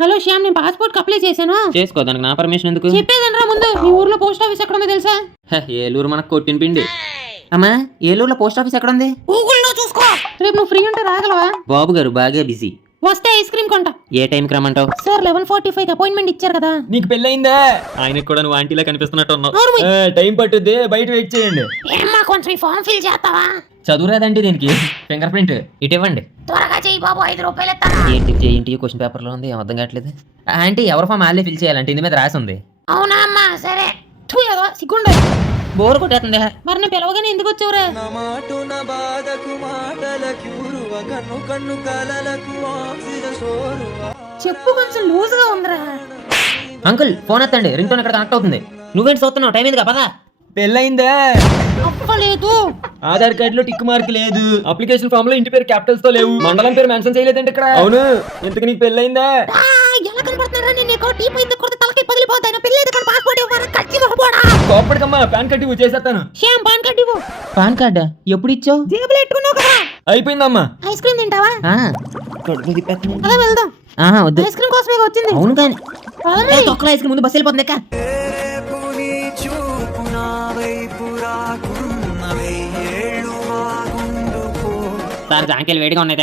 Hello Shyam, నేను passport apply చేశాను. చేసుకో, దానికి నా పర్మిషన్ ఎందుకు? చెప్పేదనరా ముందు. మీ ఊర్లో పోస్ట్ ఆఫీస్ ఎక్కడ ఉందో తెలుసా? ఏలూరు మనకు కొట్టిన పిండి. అమ్మా, ఏలూరులో పోస్ట్ ఆఫీస్ ఎక్కడ ఉంది? గూగుల్లో చూసుకో. రేపు నువ్వు ఫ్రీ ఉంటే రాగలవా? బాబు గారు బాగా బిజీ. వస్తే ఐస్ క్రీమ్ కొంటా. ఏ టైంకి రమ్మంటావు? సార్ 11:45 అపాయింట్మెంట్ ఇచ్చారు కదా. నీకు పెళ్ళయిందా? ఆయనకు కూడా నువ్వు ఆంటీలా కనిపిస్తున్నట్టు ఉన్నావు. నోర్మై. టైం పట్టుద్ది, బయట వెయిట్ చేయండి. ఏమ్మా, కొంచెం ఈ ఫామ్ ఫిల్ చేస్తావా? చదువురాదండి దీనికి. ఫింగర్ ప్రింట్ ఇటు ఇవ్వండి. త్వరగా చెయ్యి బాబు, 5 రూపాయలు ఇస్తాను. ఏంటి క్వశ్చన్ పేపర్ లో ఉంది, ఏం అర్థం కావట్లేదు. ఆంటీ, ఎవరి ఫామ్ వాళ్ళే ఫిల్ చేయాలంటే ఇంటి మీద రాసి ఉంది. అవునా అమ్మా, సరే. సిగ్గుండే బోర్ కొట్టేస్తుంది. మరి నేను పిలవగానే ఎందుకు వచ్చావురా? చెప్పు, కొంచెం లూజ్ గా ఉందిరా. అంకుల్, ఫోన్ ఎత్తండి, రింగ్ టోన్ ఇక్కడ కనెక్ట్ అవుతుంది. నువ్వేంటి చూస్తున్నావు? టైం ఏంది పదా. పెళ్ళయిందా? అవ్వలేదు. ఆధార్ కార్డు లో టిక్ మార్క్ లేదు. అప్లికేషన్ ఫామ్ లో ఇంటి పేరు క్యాపిటల్స్ తో లేవు. మండలం పేరు మెన్షన్ చేయలేదంటే ఇక్కడ. అవును, ఇంతకు నీకు పెళ్ళయిందా? ఎలా కనబడుతున్నారా? నేను ఎక్కువ టీ పైన కొడితే తలకి పగిలిపోతాను. పెళ్ళైతే కానీ పాస్పోర్ట్ ఇవ్వరా? కచ్చి మొహపోడా. కోపడికమ్మా, పాన్ కార్డు ఇవ్వు, చేసేస్తాను. శ్యామ్, పాన్ కార్డు ఇవ్వు. పాన్ కార్డా? ఎప్పుడు ఇచ్చావు? జేబులో పెట్టుకున్నావు కదా. అయిపోయిందమ్మా. ఐస్ క్రీమ్ తింటావా? అలా వెళ్దాం. వద్దు, ఐస్ క్రీమ్ కోసమే వచ్చింది. అవును కానీ పదండి. తొక్కల ఐస్ క్రీమ్ ముందు బస్సు వెళ్ళిపోతుంది. సార్, జాంకాయలు వేడిగా ఉన్నాయి.